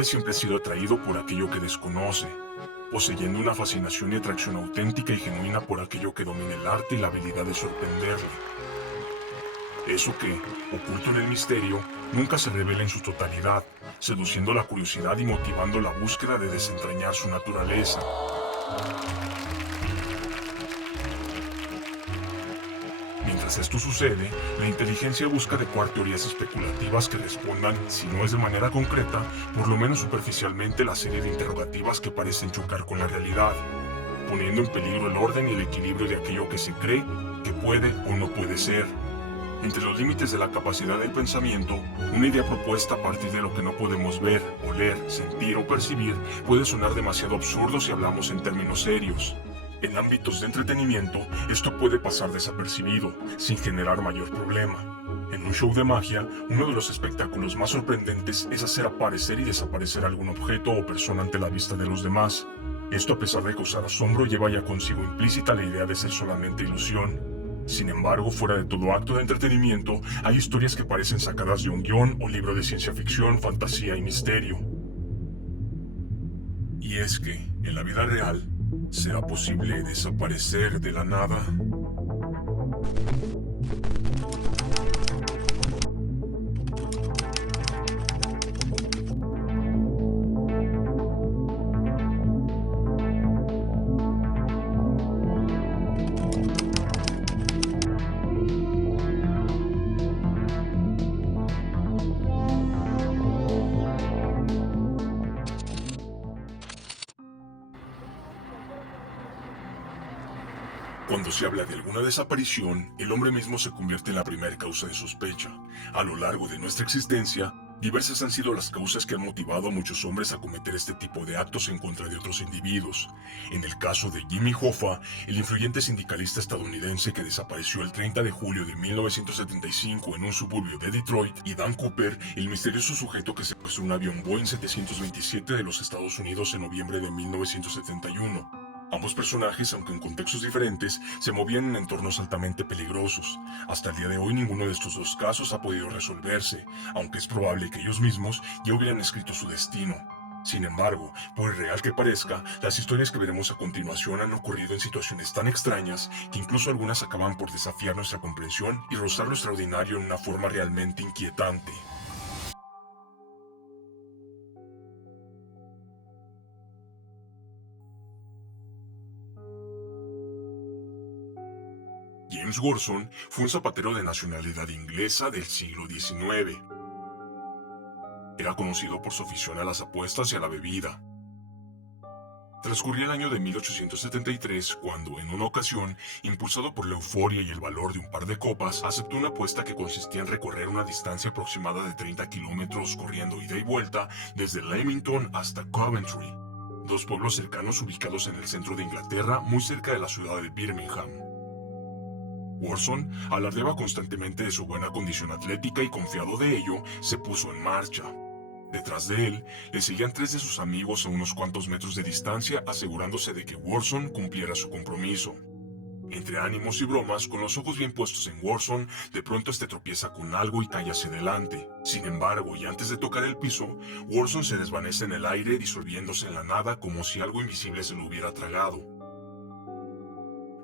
hombre siempre ha sido atraído por aquello que desconoce, poseyendo una fascinación y atracción auténtica y genuina por aquello que domina el arte y la habilidad de sorprenderle. Eso que, oculto en el misterio, nunca se revela en su totalidad, seduciendo la curiosidad y motivando la búsqueda de desentrañar su naturaleza. Mientras esto sucede, la inteligencia busca adecuar teorías especulativas que respondan, si no es de manera concreta, por lo menos superficialmente la serie de interrogativas que parecen chocar con la realidad, poniendo en peligro el orden y el equilibrio de aquello que se cree que puede o no puede ser. Entre los límites de la capacidad del pensamiento, una idea propuesta a partir de lo que no podemos ver, oler, sentir o percibir puede sonar demasiado absurdo si hablamos en términos serios. En ámbitos de entretenimiento, esto puede pasar desapercibido, sin generar mayor problema. En un show de magia, uno de los espectáculos más sorprendentes es hacer aparecer y desaparecer algún objeto o persona ante la vista de los demás. Esto, a pesar de causar asombro, lleva ya consigo implícita la idea de ser solamente ilusión. Sin embargo, fuera de todo acto de entretenimiento, hay historias que parecen sacadas de un guión o libro de ciencia ficción, fantasía y misterio. Y es que, en la vida real, ¿será posible desaparecer de la nada? Cuando se habla de alguna desaparición, el hombre mismo se convierte en la primera causa de sospecha. A lo largo de nuestra existencia, diversas han sido las causas que han motivado a muchos hombres a cometer este tipo de actos en contra de otros individuos. En el caso de Jimmy Hoffa, el influyente sindicalista estadounidense que desapareció el 30 de julio de 1975 en un suburbio de Detroit, y Dan Cooper, el misterioso sujeto que secuestró un avión Boeing 727 de los Estados Unidos en noviembre de 1971. Ambos personajes, aunque en contextos diferentes, se movían en entornos altamente peligrosos. Hasta el día de hoy ninguno de estos dos casos ha podido resolverse, aunque es probable que ellos mismos ya hubieran escrito su destino. Sin embargo, por irreal que parezca, las historias que veremos a continuación han ocurrido en situaciones tan extrañas que incluso algunas acaban por desafiar nuestra comprensión y rozar lo extraordinario en una forma realmente inquietante. James Worson fue un zapatero de nacionalidad inglesa del siglo XIX. Era conocido por su afición a las apuestas y a la bebida. Transcurría el año de 1873 cuando, en una ocasión, impulsado por la euforia y el valor de un par de copas, aceptó una apuesta que consistía en recorrer una distancia aproximada de 30 kilómetros corriendo ida y vuelta desde Leamington hasta Coventry, dos pueblos cercanos ubicados en el centro de Inglaterra, muy cerca de la ciudad de Birmingham. Worson alardeaba constantemente de su buena condición atlética y, confiado de ello, se puso en marcha. Detrás de él, le seguían tres de sus amigos a unos cuantos metros de distancia, asegurándose de que Worson cumpliera su compromiso. Entre ánimos y bromas, con los ojos bien puestos en Worson, de pronto este tropieza con algo y cae hacia adelante. Sin embargo, y antes de tocar el piso, Worson se desvanece en el aire, disolviéndose en la nada como si algo invisible se lo hubiera tragado.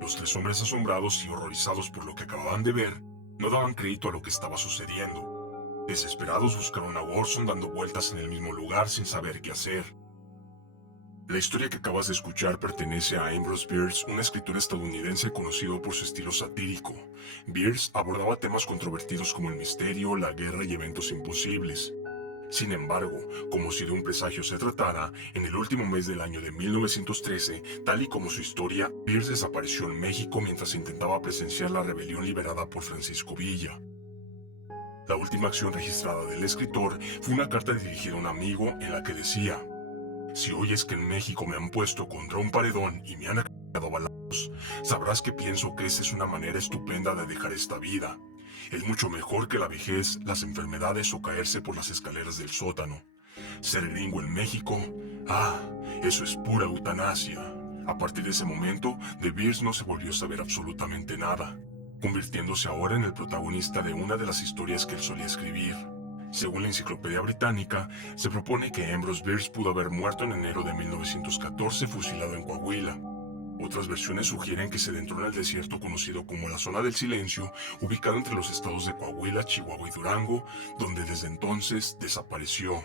Los tres hombres, asombrados y horrorizados por lo que acababan de ver, no daban crédito a lo que estaba sucediendo. Desesperados buscaron a Worson dando vueltas en el mismo lugar sin saber qué hacer. La historia que acabas de escuchar pertenece a Ambrose Bierce, un escritor estadounidense conocido por su estilo satírico. Bierce abordaba temas controvertidos como el misterio, la guerra y eventos imposibles. Sin embargo, como si de un presagio se tratara, en el último mes del año de 1913, tal y como su historia, Bierce desapareció en México mientras intentaba presenciar la rebelión liderada por Francisco Villa. La última acción registrada del escritor fue una carta dirigida a un amigo en la que decía: "Si oyes que en México me han puesto contra un paredón y me han acarreado a balazos, sabrás que pienso que esa es una manera estupenda de dejar esta vida. Es mucho mejor que la vejez, las enfermedades o caerse por las escaleras del sótano. Ser gringo en México, eso es pura eutanasia". A partir de ese momento, de Bierce no se volvió a saber absolutamente nada, convirtiéndose ahora en el protagonista de una de las historias que él solía escribir. Según la Enciclopedia Británica, se propone que Ambrose Bierce pudo haber muerto en enero de 1914 fusilado en Coahuila. Otras versiones sugieren que se adentró en el desierto conocido como la Zona del Silencio, ubicado entre los estados de Coahuila, Chihuahua y Durango, donde desde entonces desapareció.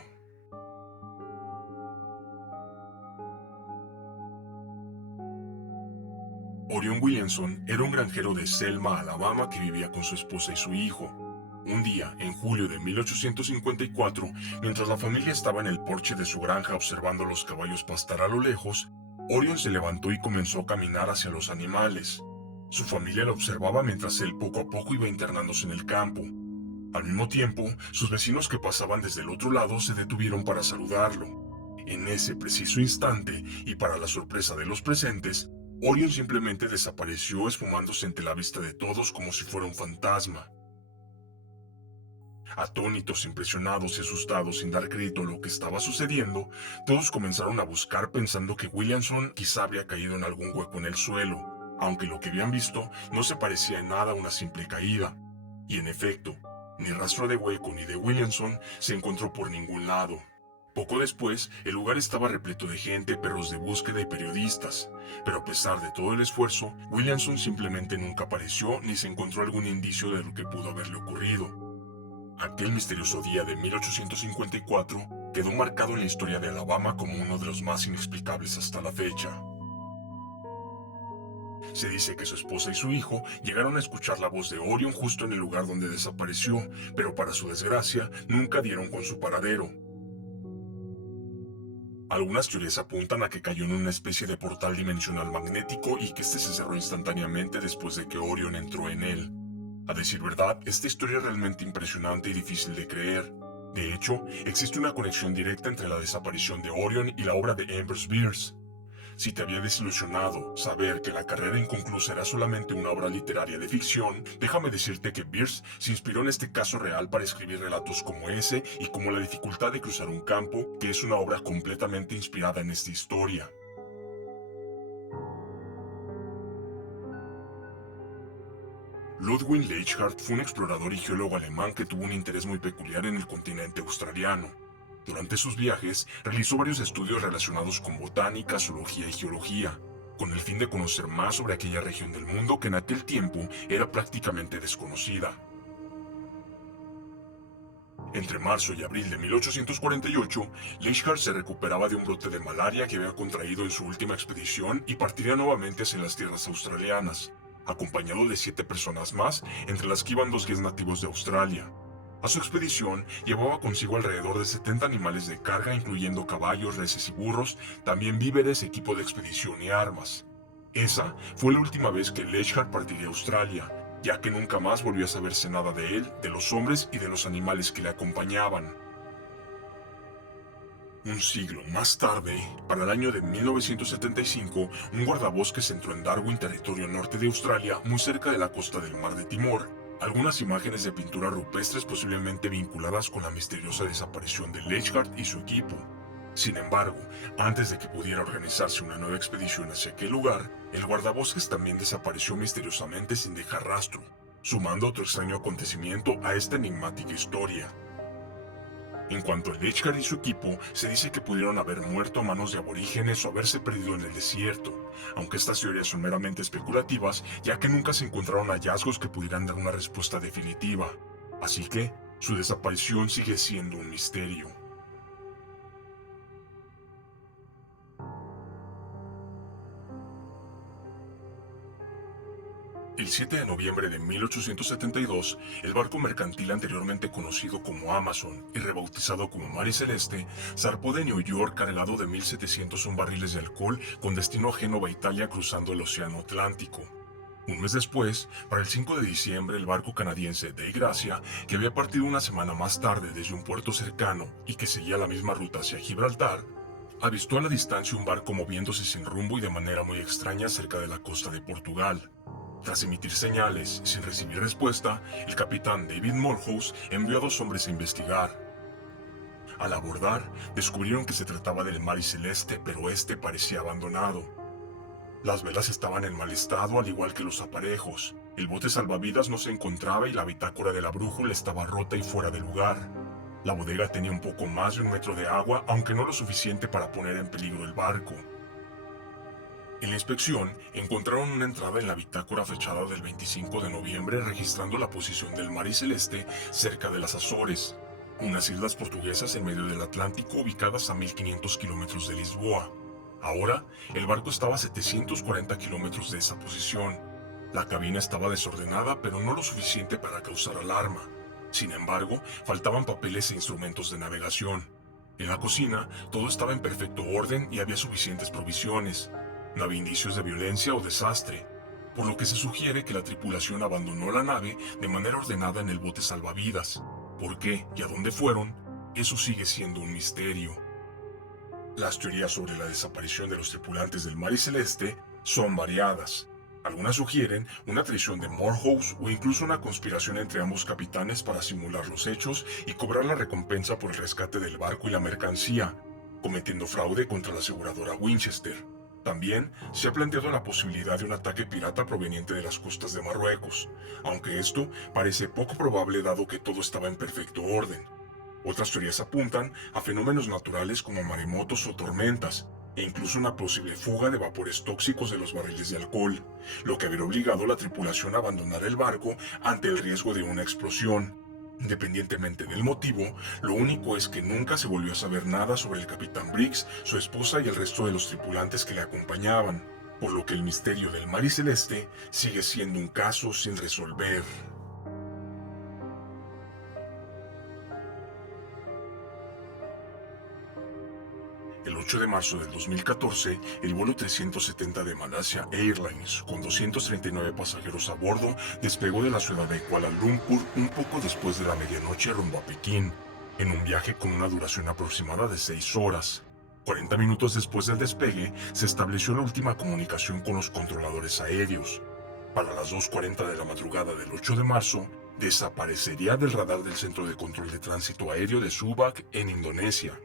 Orion Williamson era un granjero de Selma, Alabama, que vivía con su esposa y su hijo. Un día, en julio de 1854, mientras la familia estaba en el porche de su granja observando a los caballos pastar a lo lejos, Orion se levantó y comenzó a caminar hacia los animales. Su familia lo observaba mientras él poco a poco iba internándose en el campo. Al mismo tiempo, sus vecinos que pasaban desde el otro lado se detuvieron para saludarlo. En ese preciso instante, y para la sorpresa de los presentes, Orion simplemente desapareció esfumándose ante la vista de todos como si fuera un fantasma. Atónitos, impresionados y asustados sin dar crédito a lo que estaba sucediendo, todos comenzaron a buscar pensando que Williamson quizá habría caído en algún hueco en el suelo, aunque lo que habían visto no se parecía en nada a una simple caída. Y en efecto, ni rastro de hueco ni de Williamson se encontró por ningún lado. Poco después, el lugar estaba repleto de gente, perros de búsqueda y periodistas, pero a pesar de todo el esfuerzo, Williamson simplemente nunca apareció ni se encontró algún indicio de lo que pudo haberle ocurrido. Aquel misterioso día de 1854 quedó marcado en la historia de Alabama como uno de los más inexplicables hasta la fecha. Se dice que su esposa y su hijo llegaron a escuchar la voz de Orion justo en el lugar donde desapareció, pero para su desgracia nunca dieron con su paradero. Algunas teorías apuntan a que cayó en una especie de portal dimensional magnético y que este se cerró instantáneamente después de que Orion entró en él. A decir verdad, esta historia es realmente impresionante y difícil de creer. De hecho, existe una conexión directa entre la desaparición de Orion y la obra de Ambrose Bierce. Si te había desilusionado saber que la carrera inconclusa era solamente una obra literaria de ficción, déjame decirte que Bierce se inspiró en este caso real para escribir relatos como ese y como La dificultad de cruzar un campo, que es una obra completamente inspirada en esta historia. Ludwig Leichhardt fue un explorador y geólogo alemán que tuvo un interés muy peculiar en el continente australiano. Durante sus viajes, realizó varios estudios relacionados con botánica, zoología y geología, con el fin de conocer más sobre aquella región del mundo que en aquel tiempo era prácticamente desconocida. Entre marzo y abril de 1848, Leichhardt se recuperaba de un brote de malaria que había contraído en su última expedición y partiría nuevamente hacia las tierras australianas, acompañado de 7 personas más, entre las que iban 2 guías nativos de Australia. A su expedición llevaba consigo alrededor de 70 animales de carga, incluyendo caballos, reses y burros, también víveres, equipo de expedición y armas. Esa fue la última vez que Leichhardt partiría a Australia, ya que nunca más volvió a saberse nada de él, de los hombres y de los animales que le acompañaban. Un siglo más tarde, para el año de 1975, un guardabosques entró en Darwin, territorio norte de Australia, muy cerca de la costa del Mar de Timor. Algunas imágenes de pinturas rupestres posiblemente vinculadas con la misteriosa desaparición de Leichhardt y su equipo. Sin embargo, antes de que pudiera organizarse una nueva expedición hacia aquel lugar, el guardabosques también desapareció misteriosamente sin dejar rastro, sumando otro extraño acontecimiento a esta enigmática historia. En cuanto a Leichhardt y su equipo, se dice que pudieron haber muerto a manos de aborígenes o haberse perdido en el desierto, aunque estas teorías son meramente especulativas, ya que nunca se encontraron hallazgos que pudieran dar una respuesta definitiva. Así que, su desaparición sigue siendo un misterio. El 7 de noviembre de 1872, el barco mercantil anteriormente conocido como Amazon y rebautizado como Mare Celeste, zarpó de New York cargado de 1.701 barriles de alcohol con destino a Génova, Italia, cruzando el Océano Atlántico. Un mes después, para el 5 de diciembre, el barco canadiense Dei Gracia, que había partido una semana más tarde desde un puerto cercano y que seguía la misma ruta hacia Gibraltar, avistó a la distancia un barco moviéndose sin rumbo y de manera muy extraña cerca de la costa de Portugal. Tras emitir señales sin recibir respuesta, el capitán David Morehouse envió a 2 hombres a investigar. Al abordar, descubrieron que se trataba del Mare Celeste, pero este parecía abandonado. Las velas estaban en mal estado, al igual que los aparejos. El bote salvavidas no se encontraba y la bitácora de la brújula estaba rota y fuera de lugar. La bodega tenía un poco más de 1 metro de agua, aunque no lo suficiente para poner en peligro el barco. En la inspección, encontraron una entrada en la bitácora fechada del 25 de noviembre registrando la posición del Mar y Celeste cerca de las Azores, unas islas portuguesas en medio del Atlántico ubicadas a 1500 kilómetros de Lisboa. Ahora, el barco estaba a 740 kilómetros de esa posición. La cabina estaba desordenada, pero no lo suficiente para causar alarma. Sin embargo, faltaban papeles e instrumentos de navegación. En la cocina, todo estaba en perfecto orden y había suficientes provisiones. No había indicios de violencia o desastre, por lo que se sugiere que la tripulación abandonó la nave de manera ordenada en el bote salvavidas. ¿Por qué y a dónde fueron? Eso sigue siendo un misterio. Las teorías sobre la desaparición de los tripulantes del Mar y Celeste son variadas. Algunas sugieren una traición de Morehouse o incluso una conspiración entre ambos capitanes para simular los hechos y cobrar la recompensa por el rescate del barco y la mercancía, cometiendo fraude contra la aseguradora Winchester. También se ha planteado la posibilidad de un ataque pirata proveniente de las costas de Marruecos, aunque esto parece poco probable dado que todo estaba en perfecto orden. Otras teorías apuntan a fenómenos naturales como maremotos o tormentas, e incluso una posible fuga de vapores tóxicos de los barriles de alcohol, lo que habría obligado a la tripulación a abandonar el barco ante el riesgo de una explosión. Independientemente del motivo, lo único es que nunca se volvió a saber nada sobre el capitán Briggs, su esposa y el resto de los tripulantes que le acompañaban, por lo que el misterio del Mar y Celeste sigue siendo un caso sin resolver. El 8 de marzo del 2014, el vuelo 370 de Malaysia Airlines, con 239 pasajeros a bordo, despegó de la ciudad de Kuala Lumpur un poco después de la medianoche rumbo a Pekín, en un viaje con una duración aproximada de 6 horas. 40 minutos después del despegue, se estableció la última comunicación con los controladores aéreos. Para las 2:40 de la madrugada del 8 de marzo, desaparecería del radar del Centro de Control de Tránsito Aéreo de Subak en Indonesia,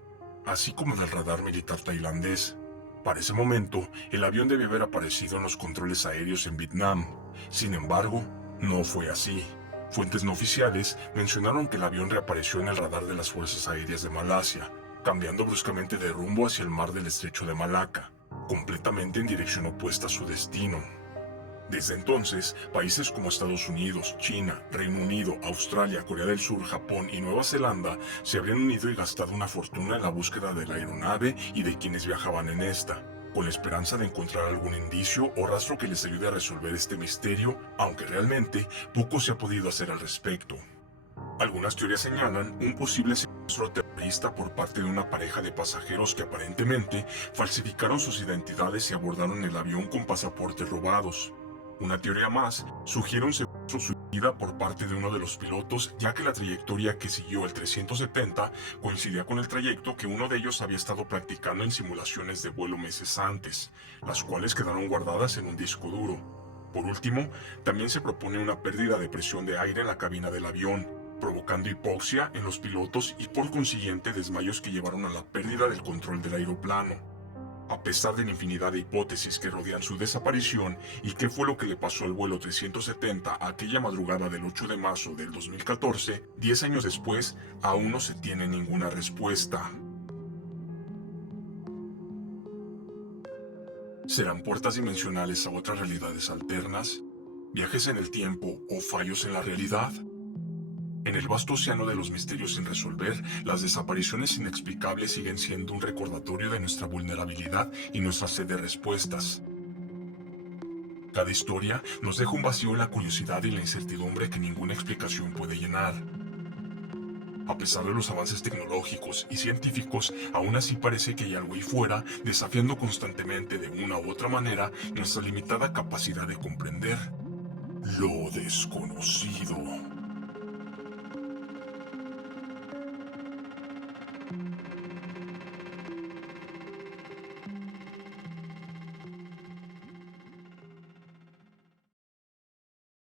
así como del radar militar tailandés. Para ese momento, el avión debió haber aparecido en los controles aéreos en Vietnam. Sin embargo, no fue así. Fuentes no oficiales mencionaron que el avión reapareció en el radar de las Fuerzas Aéreas de Malasia, cambiando bruscamente de rumbo hacia el mar del Estrecho de Malaca, completamente en dirección opuesta a su destino. Desde entonces, países como Estados Unidos, China, Reino Unido, Australia, Corea del Sur, Japón y Nueva Zelanda se habrían unido y gastado una fortuna en la búsqueda de la aeronave y de quienes viajaban en esta, con la esperanza de encontrar algún indicio o rastro que les ayude a resolver este misterio, aunque realmente poco se ha podido hacer al respecto. Algunas teorías señalan un posible secuestro terrorista por parte de una pareja de pasajeros que aparentemente falsificaron sus identidades y abordaron el avión con pasaportes robados. Una teoría más sugiere un secuestro suicida por parte de uno de los pilotos, ya que la trayectoria que siguió el 370 coincidía con el trayecto que uno de ellos había estado practicando en simulaciones de vuelo meses antes, las cuales quedaron guardadas en un disco duro. Por último, también se propone una pérdida de presión de aire en la cabina del avión, provocando hipoxia en los pilotos y por consiguiente desmayos que llevaron a la pérdida del control del aeroplano. A pesar de la infinidad de hipótesis que rodean su desaparición y qué fue lo que le pasó al vuelo 370 aquella madrugada del 8 de marzo del 2014, 10 años después, aún no se tiene ninguna respuesta. ¿Serán puertas dimensionales a otras realidades alternas? ¿Viajes en el tiempo o fallos en la realidad? En el vasto océano de los misterios sin resolver, las desapariciones inexplicables siguen siendo un recordatorio de nuestra vulnerabilidad y nuestra sed de respuestas. Cada historia nos deja un vacío en la curiosidad y la incertidumbre que ninguna explicación puede llenar. A pesar de los avances tecnológicos y científicos, aún así parece que hay algo ahí fuera desafiando constantemente de una u otra manera nuestra limitada capacidad de comprender lo desconocido.